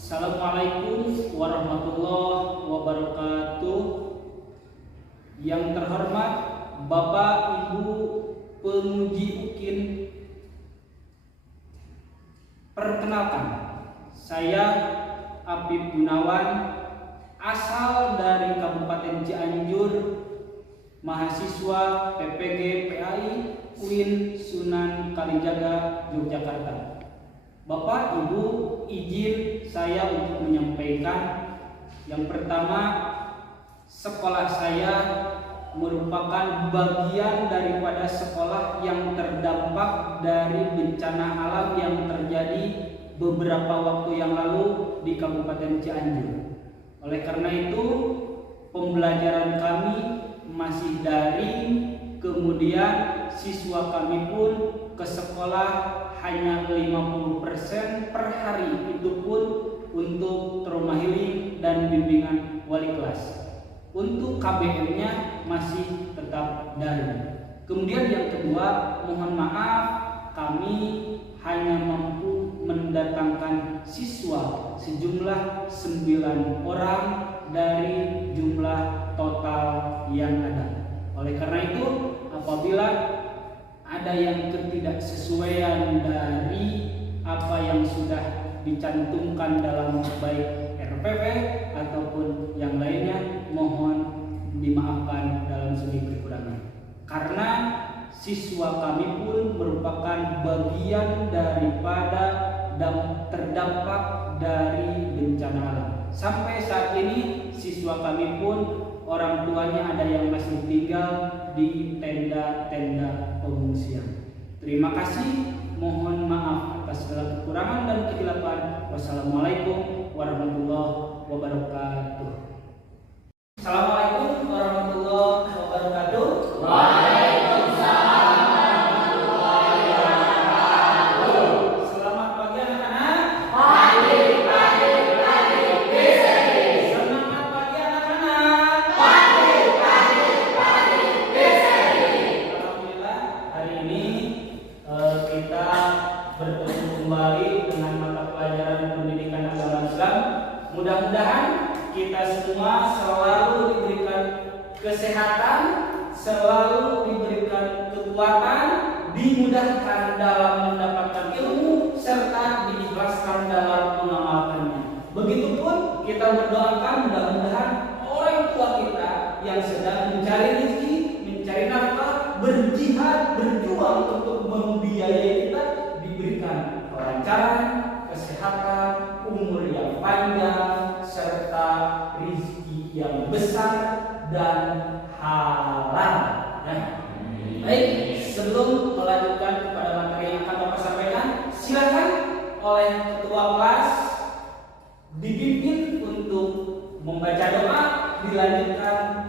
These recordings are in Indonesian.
Assalamualaikum warahmatullahi wabarakatuh. Yang terhormat Bapak Ibu penguji UKIN, perkenalkan, saya Apip Gunawan, asal dari Kabupaten Cianjur, mahasiswa PPG PAI UIN Sunan Kalijaga, Yogyakarta. Bapak Ibu, izin saya untuk menyampaikan yang pertama, sekolah saya merupakan bagian daripada sekolah yang terdampak dari bencana alam yang terjadi beberapa waktu yang lalu di Kabupaten Cianjur. Oleh karena itu, pembelajaran kami masih daring, kemudian siswa kami pun ke sekolah hanya 50% per hari, itu pun untuk trauma healing dan bimbingan wali kelas. Untuk KBM-nya masih tetap daring. Kemudian yang kedua, mohon maaf kami hanya mampu mendatangkan siswa sejumlah 9 orang dari jumlah total yang ada. Oleh karena itu, apabila ada yang ketidaksesuaian dari apa yang sudah dicantumkan dalam baik RPP ataupun yang lainnya, mohon dimaafkan dalam segi kekurangan. Karena siswa kami pun merupakan bagian daripada terdampak dari bencana alam. Sampai saat ini siswa kami pun orang tuanya ada yang masih tinggal di tenda-tenda pengungsian. Terima kasih, mohon maaf atas segala kekurangan dan kehilapan. Wassalamualaikum warahmatullahi wabarakatuh. Assalamualaikum warahmatullahi wabarakatuh. Waalaikumsalam warahmatullahi wabarakatuh. Selamat pagi anak-anak. Pagi. Semangat pagi anak-anak. Pagi. Alhamdulillah, hari ini kita bertemu kembali dengan mata pelajaran pendidikan agama Islam. Mudah-mudahan kita semua selalu diberikan kesehatan, selalu diberikan kekuatan, dimudahkan dalam mendapatkan ilmu, serta diikhlaskan dalam mengamalkannya. Begitupun kita berdoakan mudah-mudahan orang tua kita yang sedang mencari rezeki, mencari nafkah, berjihad, berjuang untuk membiayai kita, diberikan kelancaran, kesehatan, umur yang panjang, serta rezeki yang besar dan halal. Baik, sebelum melanjutkan kepada materi yang akan Bapak sampaikan, silakan oleh ketua kelas dipimpin untuk membaca doa, dilanjutkan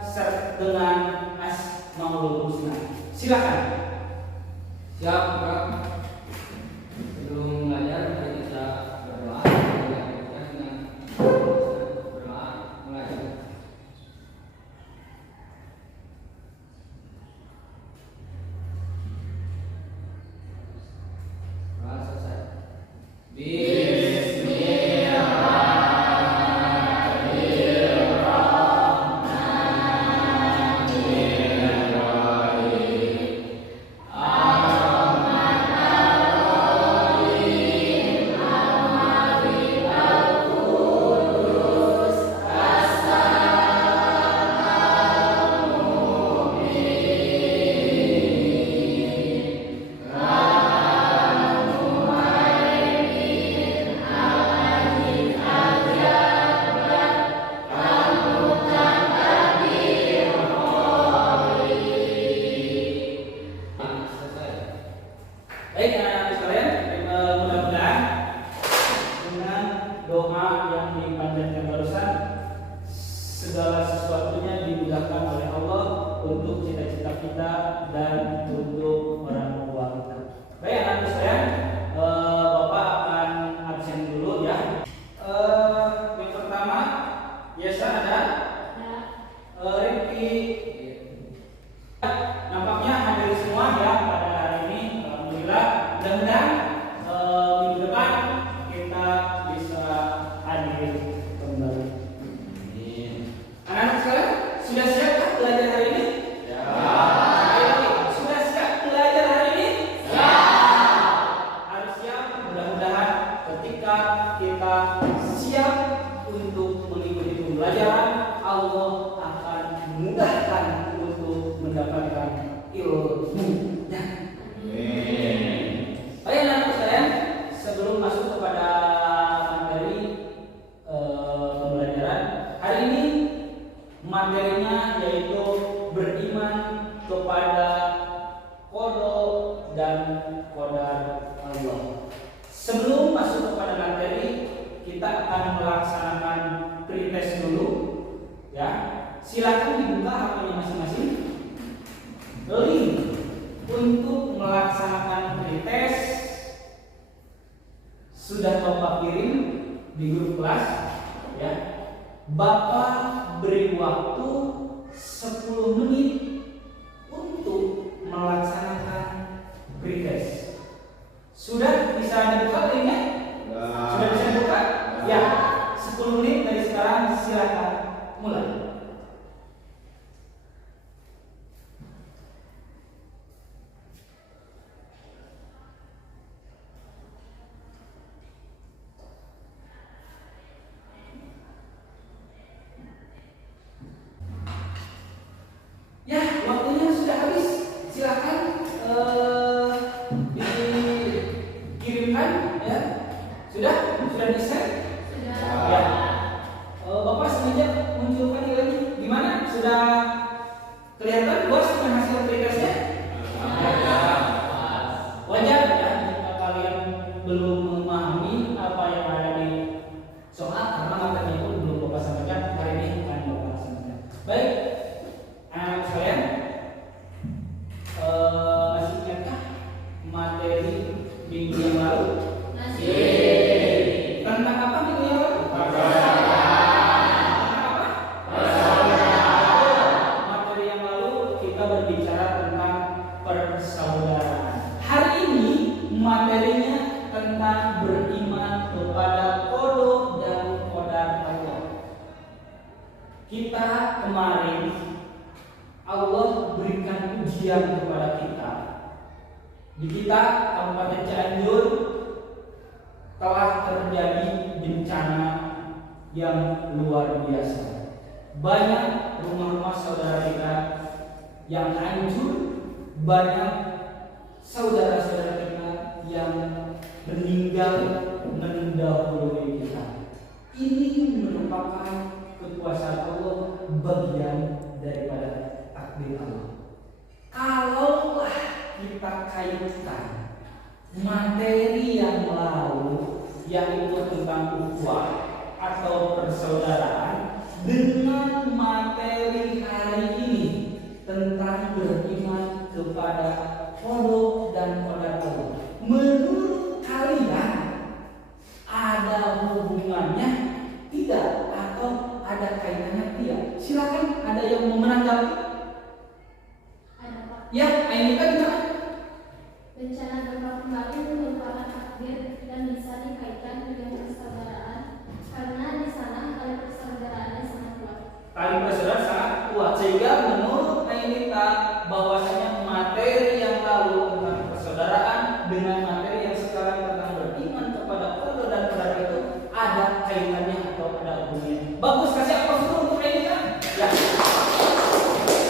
dengan Asmaul Husna. Silakan. Siap, Pak. Sebelum belajar, mari kita berdoa. Kita dengan berdoa mulai. Doa selesai. Bismillahirrahmanirrahim. ketika kita siap untuk mengikuti pembelajaran, Allah akan memudahkan untuk mendapatkan ilmunya. Baik anak-anak sekalian, sebelum masuk kepada materi pembelajaran hari ini, materinya yaitu beriman kepada qada dan qadar Allah. Sebelum masuk kepada materi, kita akan melaksanakan pretest dulu, ya. Silakan dibuka HP-nya masing-masing. Link untuk melaksanakan pretest sudah Bapak kirim di grup kelas, ya. Bapak beri waktu 10 menit untuk melaksanakan pretest. Sudah bisa dibuka linknya? Sudah bisa dibuka? Ya. 10 menit dari sekarang, silakan mulai. Ya, waktunya sudah habis. Silakan dikirimkan, ya. Sudah di-share? Sudah. Ya. Bapak sengaja munculkan nilainya. Gimana? Sudah kelihatan puas dengan hasil pretestnya? Wajar ya jika kalian belum memahami apa yang ada di soal, karena materinya itu belum Bapak sampaikan. Hari ini akan Bapak sampaikan. Baik. Anak sekalian, masih ingatkah materi minggu yang lalu? Masih. Tentang apa minggu yang lalu? Materi yang lalu kita berbicara tentang persaudaraan. Hari ini materinya tentang beriman kepada qada dan qadar Allah. Kita kemarin Allah berikan ujian kepada kita. Di kita Kabupaten Cianjur telah terjadi bencana yang luar biasa. Banyak rumah-rumah saudara kita yang hancur, banyak saudara-saudara kita yang meninggal mendahului kita. Ini merupakan kekuasaan Allah, bagian daripada takdir Allah. Kalaulah kita kaitkan materi yang lalu, yaitu tentang ukhuwah atau persaudaraan, dengan materi hari ini tentang beriman kepada qada dan qadar Allah, menurut kalian ada hubungannya tidak atau ada kaitannya tidak? Silakan, ada yang mau menanggapi? Ya, Ainika gimana? Bencana gempa kemarin merupakan takdir dan bisa dikaitkan dengan persaudaraan karena di sana tali persaudaraannya sangat kuat. Tali persaudaraan sangat kuat, sehingga menurut Ainika bahwasanya materi yang lalu tentang persaudaraan dengan materi yang sekarang tentang beriman kepada qada dan qadar itu ada kaitannya atau ada hubungannya. Bagus, kasih aplaus dulu untuk Ainika. Ya.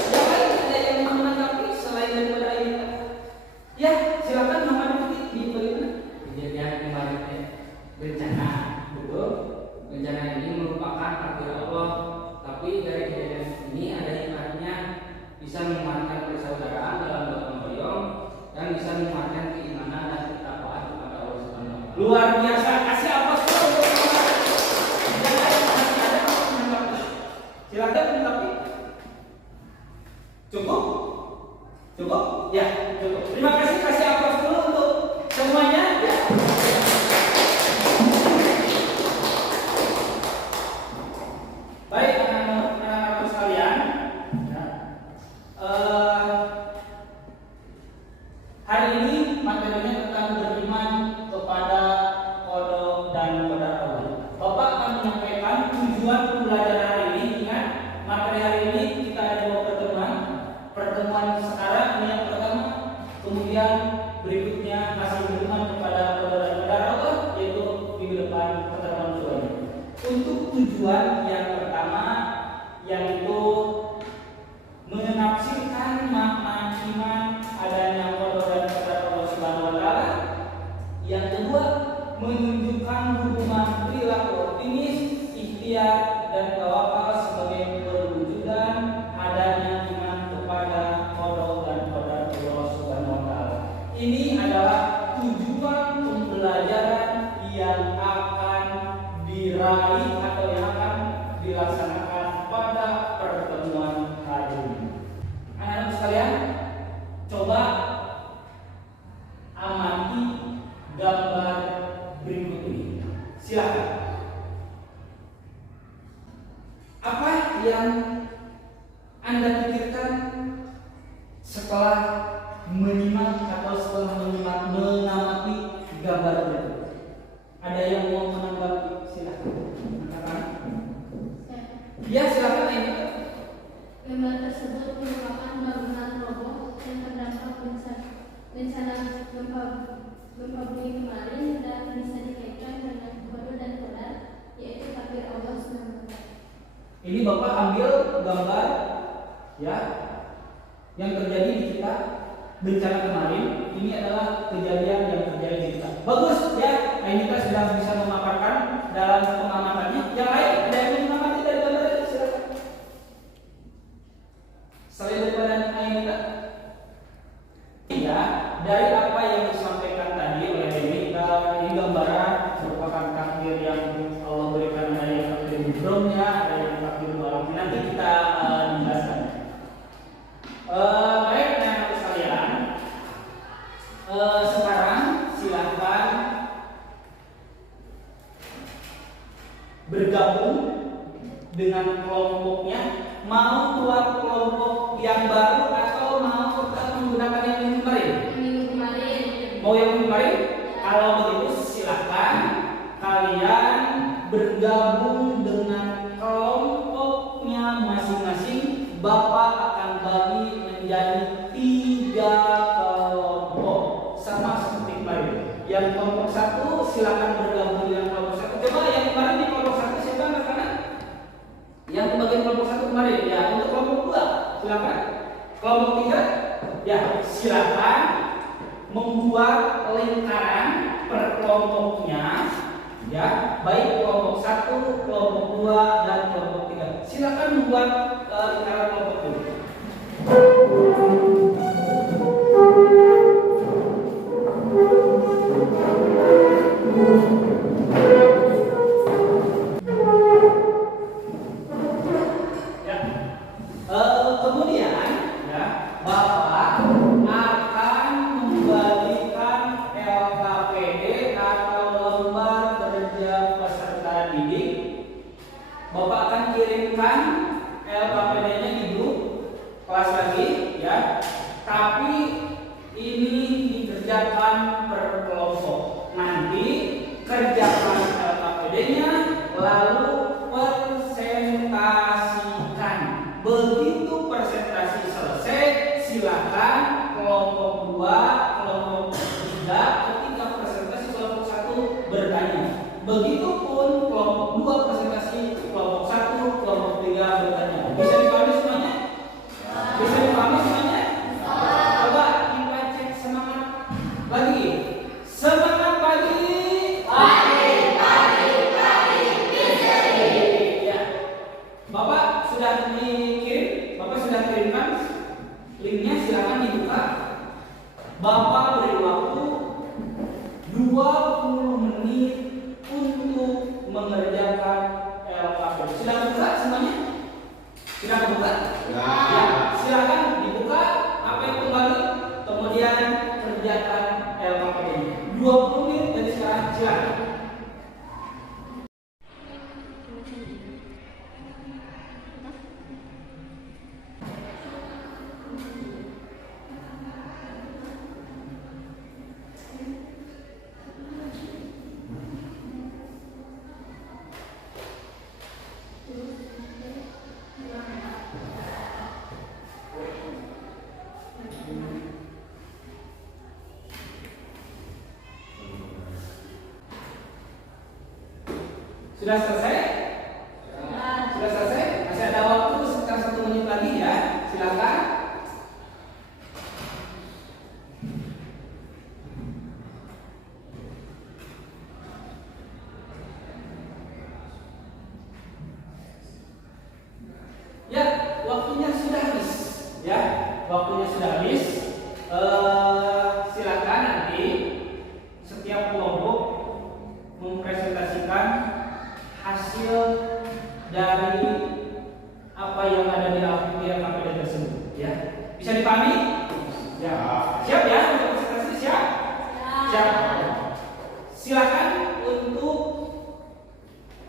Yang lain ada yang mau menanggapi selain daripada Ainika? Ya, silakan Muhammad Putih di bagaimana? Kejadian kemarin bencana, betul. Bencana ini merupakan takdir Allah, tapi dari kejadian ini ada hikmahnya, bisa menguatkan persaudaraan dalam gotong royong dan bisa menguatkan keimanan dan ketakwaan kepada Allah Subhanahu wa Ta'ala. Luar biasa, kasih aplaus dulu untuk Muhammad. Yang lain masih ada yang mau menanggapi? Silakan menanggapi. Cukup? Cukup? Ya, cukup. Terima kasih, kasih aplaus dulu untuk semuanya. Ya. Baik, anak-anak sekalian. Hari ini materinya tentang beriman kepada qada dan qadar Allah. Bapak akan menyampaikan tujuan pembelajaran hari ini. Ingat, materi hari ini kita ada 2 pertemuan. Pertemuan sekarang ini yang pertama, kemudian berikutnya masih beriman kepada qada dan qadar Allah, yaitu minggu tujuan yang pertama yaitu menafsirkan makna iman adanya qada dan qadar Allah Subhanahu wa taala. Yang kedua, menunjukkan hubungan perilaku optimis, ikhtiar dan tawakal sebagai perwujudan adanya iman kepada qada dan qadar Allah Subhanahu wa taala. Ini adalah tujuan pembelajaran yang akan diraih atau yang akan dilaksanakan pada pertemuan hari ini. Anak-anak sekalian, coba amati gambar berikut ini. Silakan. Apa yang Anda pikirkan setelah menyimak atau setelah mengamati gambar berikut? Ada yang mau menanggapi? Silakan. Ya, silakan ini. Gambar tersebut merupakan bangunan roboh yang terdampak bencana gempa bumi kemarin dan bisa dikaitkan dengan qada dan qadar, yaitu takdir Allah SWT. Ini Bapak ambil gambar ya yang terjadi di kita bencana kemarin. Ini adalah kejadian yang terjadi di kita. Bagus ya. Ini kita sudah bisa memaparkan dalam pengamatannya. Yang lain ada yang mengamati dari gambar ini? Silakan. Selain daripada Ainita, ya, dari apa yang disampaikan tadi oleh Ainita, ini gambaran merupakan takdir yang Allah berikan. Ada yang takdir hidromnya, ada yang takdir malamnya. Nanti kita jelaskan. Baik, anak-anak sekalian, sekarang silahkan bergabung dengan kelompoknya. Mau buat kelompok yang baru atau mau tetap menggunakan yang minggu kemarin? Minggu kemarin. Mau yang minggu kemarin? Kalau begitu silahkan kalian bergabung dengan kelompoknya masing-masing. Bapak akan bagi menjadi 3 kelompok sama seperti kemarin. Yang kelompok 1 silakan bergabung dengan kelompok 1. Coba yang kemarin di kelompok 1 siapa anak-anak? Yang di bagian kelompok 1 kemarin ya. Untuk kelompok 2 silakan. Kelompok 3 ya silakan membuat lingkaran per kelompoknya ya, baik kelompok 1, kelompok 2 dan kelompok 3. Silakan membuat lingkaran kelompok dulu. Kemudian ya, Bapak akan membagikan LKPD atau lembar kerja peserta didik. Bapak akan kirimkan LKPD-nya di grup kelas lagi ya. Tapi ini dikerjakan per kelompok. Nanti kerjakan LKPD-nya lalu presentasikan. Begitu presentasi selesai, silakan kelompok 2, kelompok 3 ketika presentasi kelompok 1 bertanya. Begitupun kelompok 2 presentasi, kelompok 1, kelompok 3 bertanya. Bisa dipahami semuanya? Bisa dipahami semuanya? Coba kita cek semangat lagi. Semangat pagi. Bapak sudah dikirim, Bapak sudah kirimkan linknya, silakan dibuka. Bapak beri waktu 20 menit untuk mengerjakan LKPD. Sudah buka semuanya? Sudah buka? Ya, silakan dibuka apa yang kembali, kemudian kerjakan LKPD. 20 menit dari sekarang, silakan. Sudah selesai?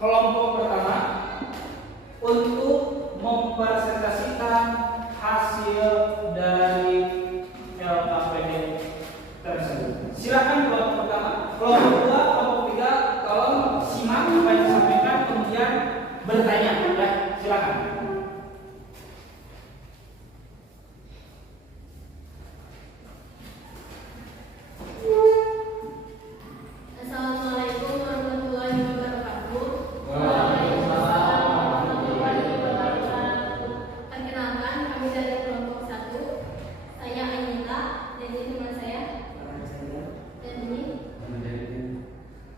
kelompok pertama untuk mempresentasikan hasil dari LKPD tersebut. Silakan kelompok pertama. Kelompok kedua, kelompok ketiga, tolong simak apa yang disampaikan kemudian bertanya. Ya, silakan. Assalamualaikum warahmatullahi wabarakatuh. Perkenalkan, kami dari kelompok 1. Saya Anita dan ini teman saya. Dan ini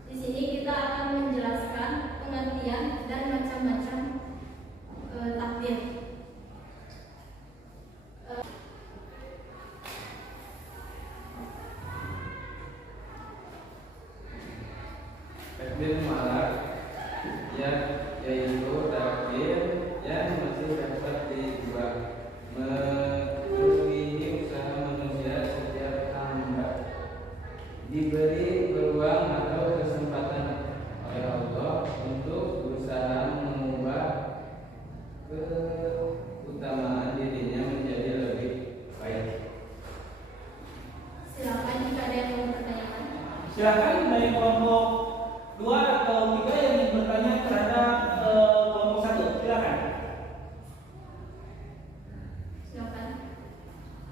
di sini kita akan menjelaskan pengertian dan macam-macam takbir. Takbir mu'allaq yaitu takbir yang masih dapat diubah melebihi usaha manusia. Setiap hamba diberi peluang atau kesempatan oleh Allah untuk berusaha mengubah keutamaan dirinya menjadi lebih baik. Silakan jika ada yang mau bertanyakan. Silakan dari kelompok 2 atau 3 yang ingin bertanya terhadap kelompok 1. Silakan. Silakan.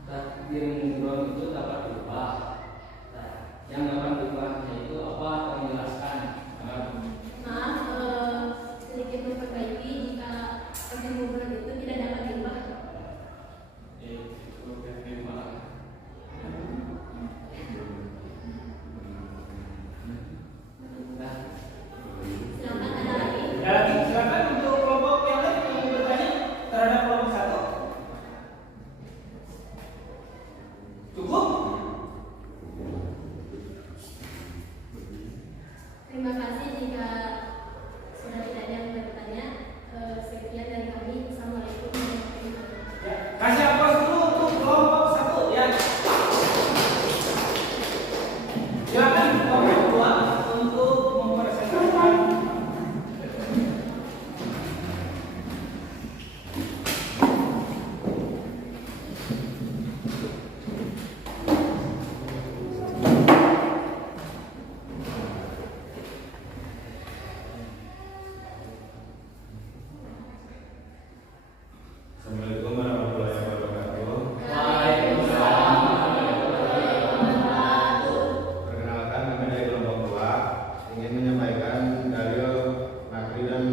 Takbir mufrad itu dapat diubah. Nah, yang dapat diubah yaitu apa? Tolong jelaskan. Maaf, sedikit memperbaiki jika takbir mufrad itu tidak dapat diubah. Itu takbir mu'allaq. Silakan, ada lagi. Ada lagi, silakan untuk kelompok yang lain yang ingin bertanya terhadap kelompok 1. Cukup? Terima kasih jika sudah tidak ada yang bertanya. Sekian dari kami. Assalamualaikum warahmatullahi wabarakatuh. Ya, kasih aplaus dulu untuk kelompok 1 ya. Silakan kelompok 2 untuk mempresentasikan. Assalamualaikum warahmatullahi wabarakatuh. Perkenalkan, kami dari kelompok 2 ingin menyampaikan dalil nakli dan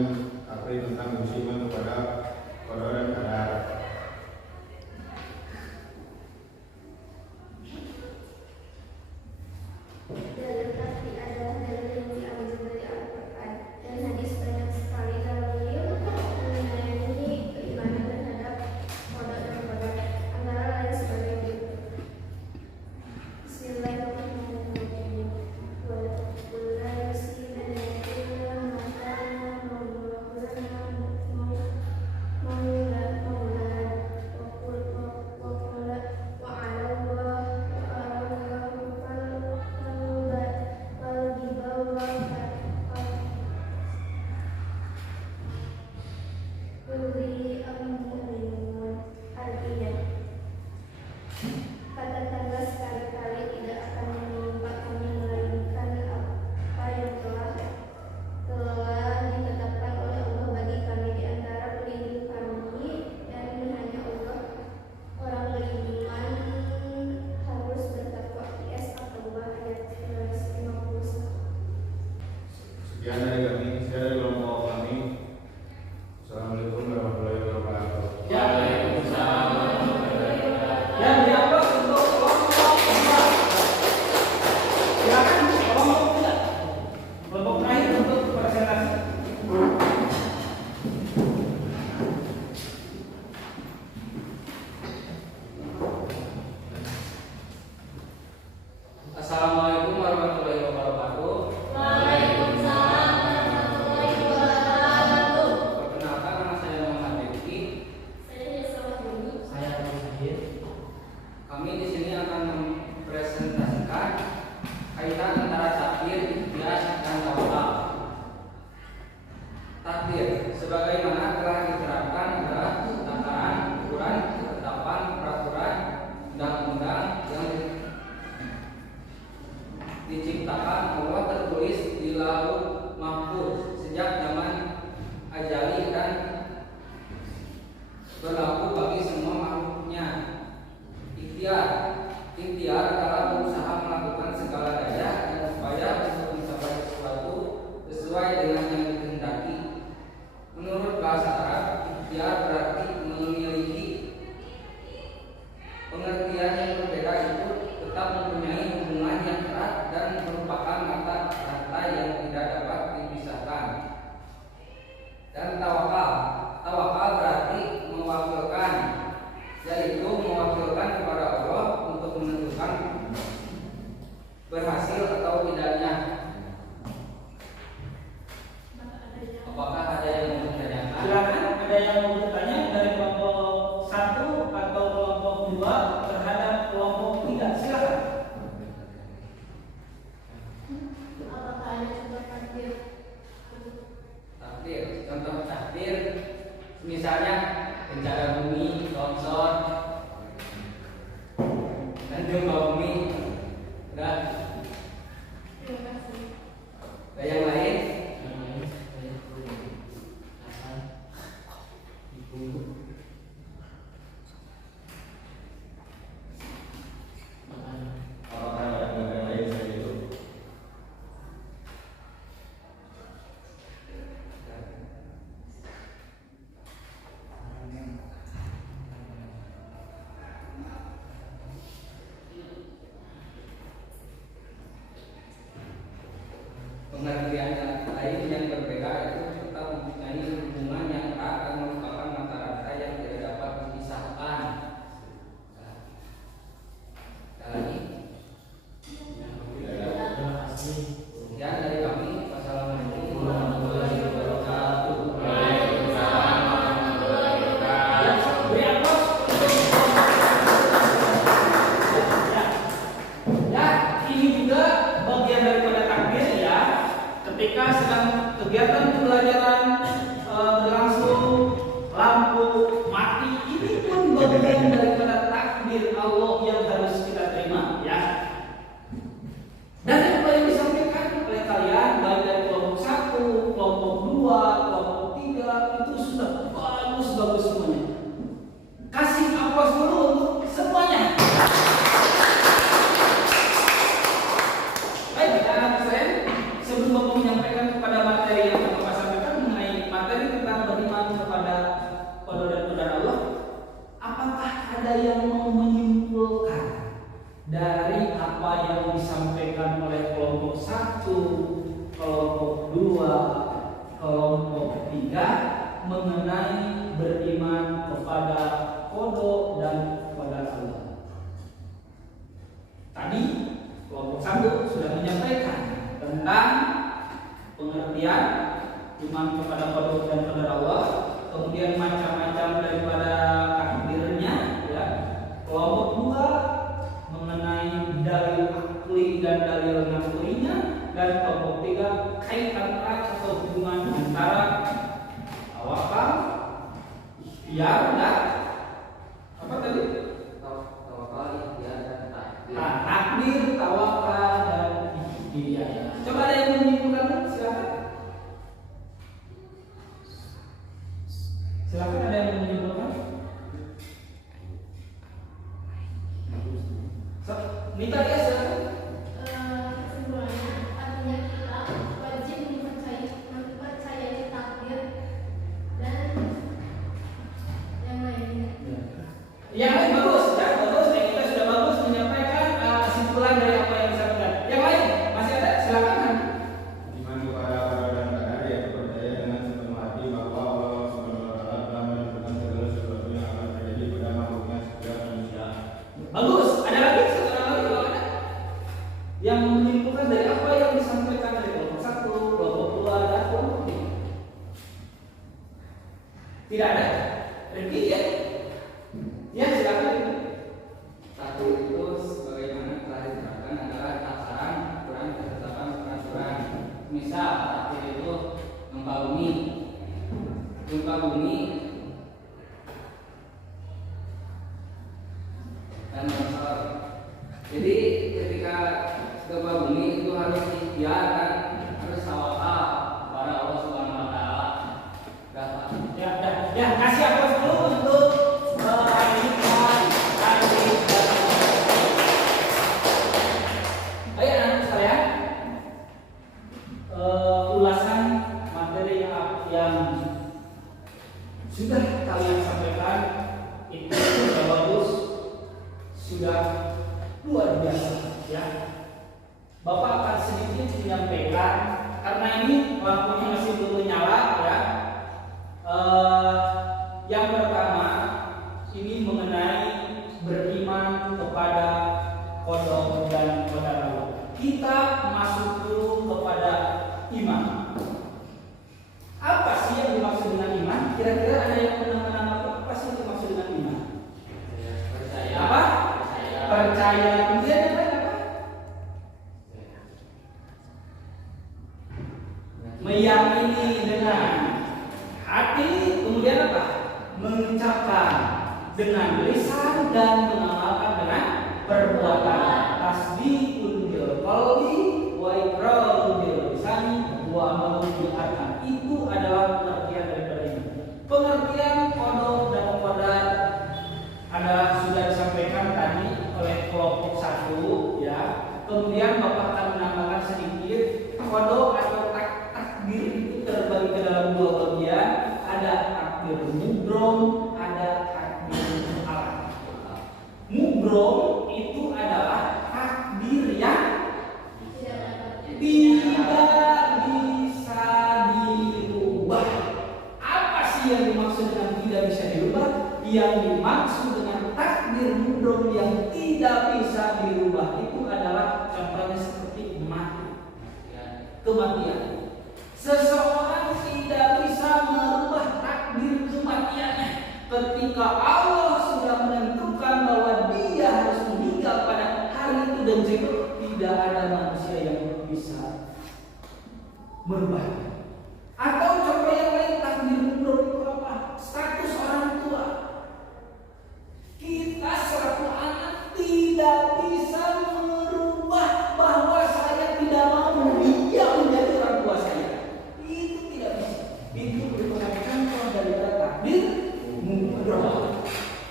akli tentang musiman kepada qada dan qadar. Dalil takdir adalah dalil yang diambil dari Al-Quran dan hadis. Banyak sekali dalil mengenai keimanan terhadap qada dan qadar. Antara lain sebagai berikut. Bismillahirrahmanirrahim. Wa kullu nafsin illa ma kana artinya, katakanlah sekali-kali tidak akan menimpa kami melainkan apa yang telah ditetapkan oleh Allah bagi kami di antara pelindung kami, dan hanya Allah orang beriman harus bertakwa. IS Al-Tawbah ayat 151. Sekian dari kami, sekian dari kelompok kami. Assalamualaikum warahmatullahi wabarakatuh. Ya. Yang di atas untuk kelompok 2. Silakan kelompok 3. Kelompok terakhir untuk presentasi. Assalamualaikum warahmatullahi wabarakatuh. Waalaikumsalam warahmatullahi wabarakatuh. sesuai dengan yang dikehendaki. Menurut bahasa Arab, ikhtiar berarti memiliki pengertian yang berbeda, itu tetap mempunyai hubungan yang erat dan merupakan mata rantai yang tidak dapat dipisahkan. Dan tawakal berarti mewakilkan, yaitu mewakilkan kepada Allah untuk menentukan berhasil atau tidaknya. Apakah ada yang mau bertanya? Silakan, ada yang mau bertanya dari kelompok 1 atau kelompok 2 terhadap kelompok 3? Silakan. Apakah ada contoh takdir? Takdir, contoh takdir, misalnya bencana bumi, longsor, dan gempa bumi. Dan Terima kasih. ada yang lain? Apakah ada yang lain selain itu? Pengertian yang lain yang berbeda itu tetap mempunyai hubungan yang erat dan merupakan mata rantai yang tidak dapat dipisahkan. Ada lagi? Sekian dari kami. Wassalamualaikum warahmatullahi wabarakatuh. Ya, beri aplaus untuk ya, ini juga bagian daripada takdir ya. Ketika sedang kegiatan pembelajaran berlangsung, lampu mati, ini pun bagian daripada takdir Allah yang harus kita terima ya. Dan apa yang disampaikan oleh kalian baik dari kelompok 1, kelompok 2, kelompok 3 itu sudah bagus-bagus semuanya. Kasih aplaus dulu untuk semuanya. Baik, saya sebelum Bapak menyampaikan kepada materi yang Bapak sampaikan mengenai materi tentang beriman kepada qada dan qadar Allah, apakah ada yang mau menyimpulkan dari apa yang disampaikan oleh kelompok 1, kelompok 2, kelompok 3 mengenai beriman kepada qada dan qadar Allah? Tadi kelompok 1 sudah menyampaikan tentang pengertian iman kepada qada dan qadar Allah, kemudian macam-macam daripada takdirnya ya. Kelompok 2 mengenai dalil akli dan dalil naklinya, dan kelompok 3 kaitan erat atau hubungan antara tawakal, ikhtiar dan apa tadi? Tawakal, ikhtiar, dan takdir. Takdir, tawakal dan ikhtiar. Coba ada yang menyimpulkan, silakan. Silakan, ada yang menyimpulkan. Nita ya, silakan. Kesimpulannya, artinya kita wajib mempercayai takdir dan yang lainnya. Yang lain bagus, ya bagus. Dan kita sudah bagus menyampaikan kesimpulan dari apa yang disampaikan. Yang lain masih ada, silakan. Iman kepada qada dan qadar yaitu percaya dengan sepenuh hati bahwa Allah Subhanahu wa taala telah menentukan segala sesuatu yang akan terjadi pada makhluknya setiap manusia. Bagus. Ada lagi satu orang lagi kalau ada yang menyimpulkan dari apa yang disampaikan dari kelompok 1, kelompok 2 dan kelompok 3. Tidak ada. Regi ya? Ya silakan. Satu itu sebagaimana telah diterangkan adalah takaran ukuran ketetapan peraturan. Misal takdir itu gempa bumi. Gempa bumi dan longsor. Jadi ketika gempa bumi itu harus ikhtiar dan harus tawakal kepada Allah Subhanahu wa taala. Berapa? Ya, kasih aplaus dulu untuk Anita, Adi, dan baik anak sekalian, ulasan sudah kalian sampaikan itu sudah bagus, sudah luar biasa ya. Bapak akan sedikit menyampaikan karena ini lampunya masih belum menyala ya. Yang pertama ini mengenai beriman kepada qada dan qadar Allah. Kita masuk dulu kepada iman. Apa sih yang dimaksud dengan iman? Kira-kira ada yang pernah menanggapi apa sih yang dimaksud dengan iman? Percaya. Apa? Percaya. Kemudian apa? Meyakini dengan hati. Kemudian apa? Mengucapkan dengan lisan dan mengamalkan dengan perbuatan. Tasdiqun bil qalbi wa iqrarun bil lisani wa amalun bil arkan. Itu adalah pengertian daripada ini. Pengertian qada dan qadar adalah sudah disampaikan tadi oleh kelompok 1 ya. Kemudian Bapak akan menambahkan sedikit qada atau takdir itu terbagi ke dalam 2 bagian. Ada takdir mubrom, ada takdir mu'allaq. Mubrom itu adalah takdir yang tidak bisa dirubah. Apa sih yang dimaksud dengan tidak bisa dirubah? Yang dimaksud dengan takdir mubrom yang tidak bisa dirubah itu adalah contohnya seperti mati, kematian. Seseorang tidak bisa merubah takdir kematiannya. Ketika Allah sudah menentukan bahwa dia harus meninggal pada hari itu dan jatuh, tidak ada manusia yang bisa merubahnya. Atau contoh yang lain, takdir mubrom itu apa? Status orang tua. Kita selaku anak tidak bisa merubah bahwa saya tidak mau dia menjadi orang tua saya. Itu tidak bisa. Itu merupakan contoh dari takdir mubrom.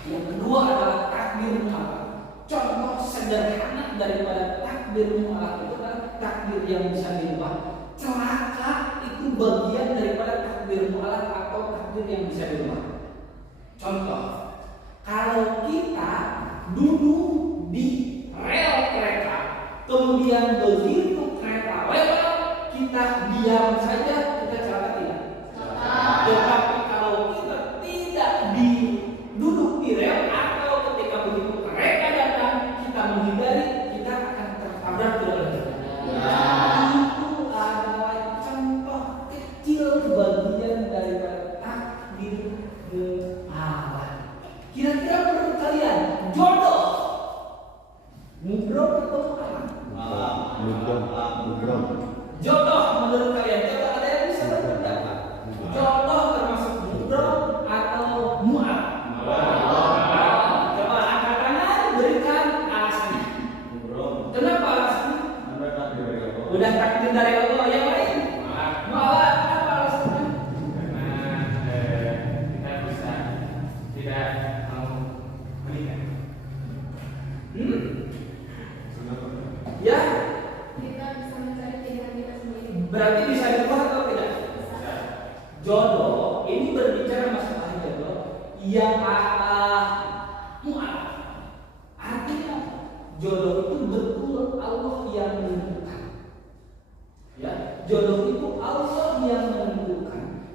Yang kedua adalah takdir mu'allaq. Contoh sederhana daripada takdir mu'allaq itu adalah takdir yang bisa dirubah. Celaka itu bagian daripada takdir mu'allaq atau takdir yang bisa dirubah. Contoh, kalau kita duduk di rel kereta, kemudian begitu kereta lewat, kita diam saja, kita celaka tidak? Tetapi kalau kita tidak duduk di rel atau ketika begitu kereta datang, kita menghindari, kita akan tertabrak tidak? Itu adalah contoh kecil bagian daripada takdir mu'allaq. Kira-kira menurut kalian jodoh mubrom atau mu'allaq? Mubrom. Jodoh menurut kalian, coba ada yang bisa berpendapat? Jodoh termasuk mubrom atau mu'allaq? Coba angkat tangan, berikan alasannya. Kenapa alasannya? Udah takdir dari Allah. Yang lain? Mu'allaq. Kenapa alasannya? Karena kita bisa tidak mau menikah. Ya, Kita bisa mencari pilihan kita sendiri. berarti bisa dirubah atau tidak? Jodoh ini berbicara masalah jodoh yang mu'allaq. Artinya jodoh itu betul Allah yang menentukan. Ya, jodoh itu Allah yang menentukan.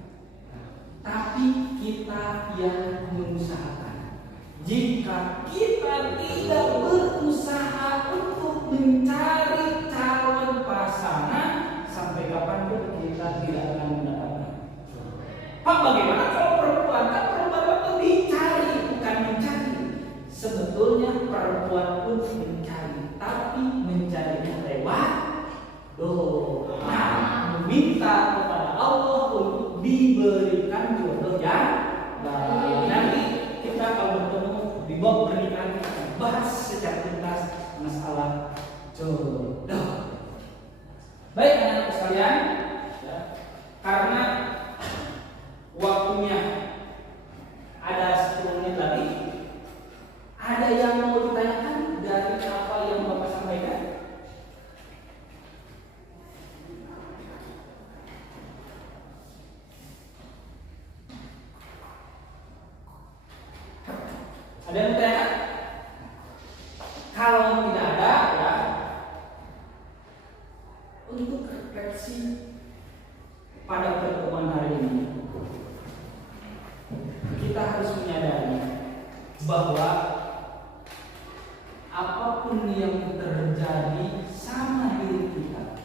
Tapi kita yang mengusahakan. Jika kita tidak berusaha untuk mencari calon pasangan, sampai kapanpun kita tidak akan mendapatkan. Pak, bagaimana kalau perempuan? Kan perempuan itu dicari, bukan mencari. Sebetulnya perempuan pun mencari, tapi mencarinya lewat doa, meminta kepada Allah untuk diberikan jodoh yang baik. Nanti kita kalau bertemu di bawah pernikahan kita akan bahas secara tuntas masalah jodoh. Baik anak-anak sekalian, ya, karena waktunya ada 10 menit lagi, ada yang mau ditanyakan dari apa yang Bapak sampaikan? Ada yang bertanya? Kalau tidak ada, ya untuk refleksi pada pertemuan hari ini, kita harus menyadari bahwa apapun yang terjadi sama diri kita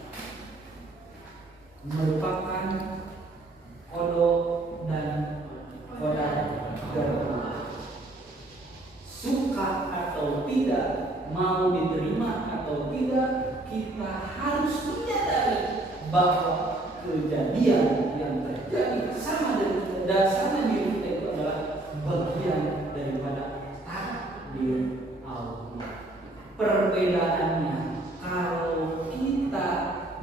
merupakan kodok dan qadar dari Allah. Suka atau tidak, mau diterima atau tidak, kita harus menyadari bahwa kejadian yang terjadi sama diri kita itu adalah bagian daripada takdir Allah. Perbedaannya, kalau kita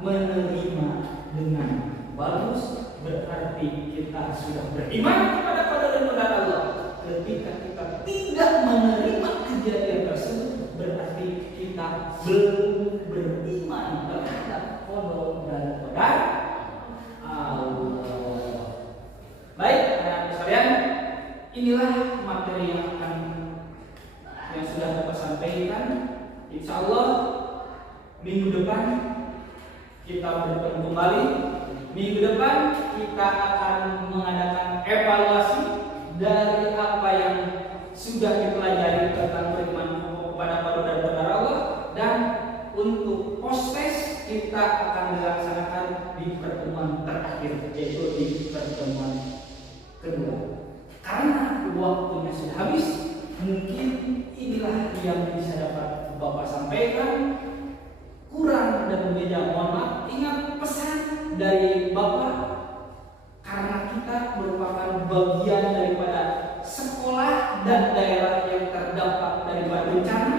menerima dengan bagus, berarti kita sudah beriman kepada qadar dan qadar Allah. Ketika kita tidak menerima kejadian tersebut, berarti kita belum beriman terhadap qadar dan qadar Allah. Baik, anak-anak sekalian, inilah materi yang sudah Bapak sampaikan. Insya Allah minggu depan kita bertemu kembali. Minggu depan kita akan mengadakan evaluasi dari apa yang sudah dipelajari tentang beriman kepada qadar dan qadar Allah, dan untuk post-test kita akan dilaksanakan di pertemuan terakhir, yaitu di pertemuan kedua. Karena waktunya sudah habis, mungkin inilah yang bisa dapat Bapak sampaikan. Kurang dan lebihnya mohon maaf. Ingat pesan dari Bapak, karena kita merupakan bagian daripada sekolah dan daerah yang terdampak daripada bencana,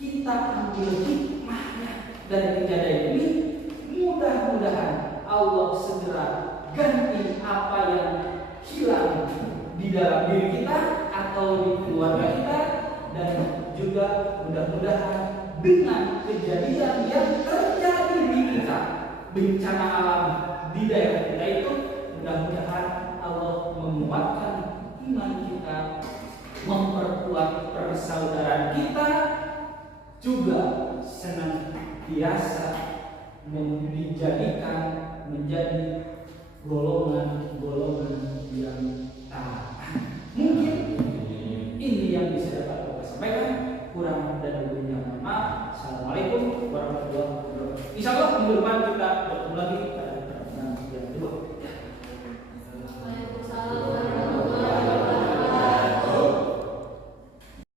kita ambil hikmahnya dari kejadian ini. Mudah-mudahan Allah segera ganti apa yang hilang di dalam diri kita atau di keluarga kita, dan juga mudah-mudahan dengan kejadian yang terjadi di kita, bencana alam di daerah kita itu, mudah-mudahan Allah menguatkan iman kita, memperkuat persaudaraan kita, juga senantiasa dijadikan menjadi golongan-golongan yang taat. Mungkin ini yang bisa dapat Bapak sampaikan. Kurang dan lebihnya mohon maaf. Assalamualaikum warahmatullahi wabarakatuh. Insya Allah minggu depan kita bertemu lagi.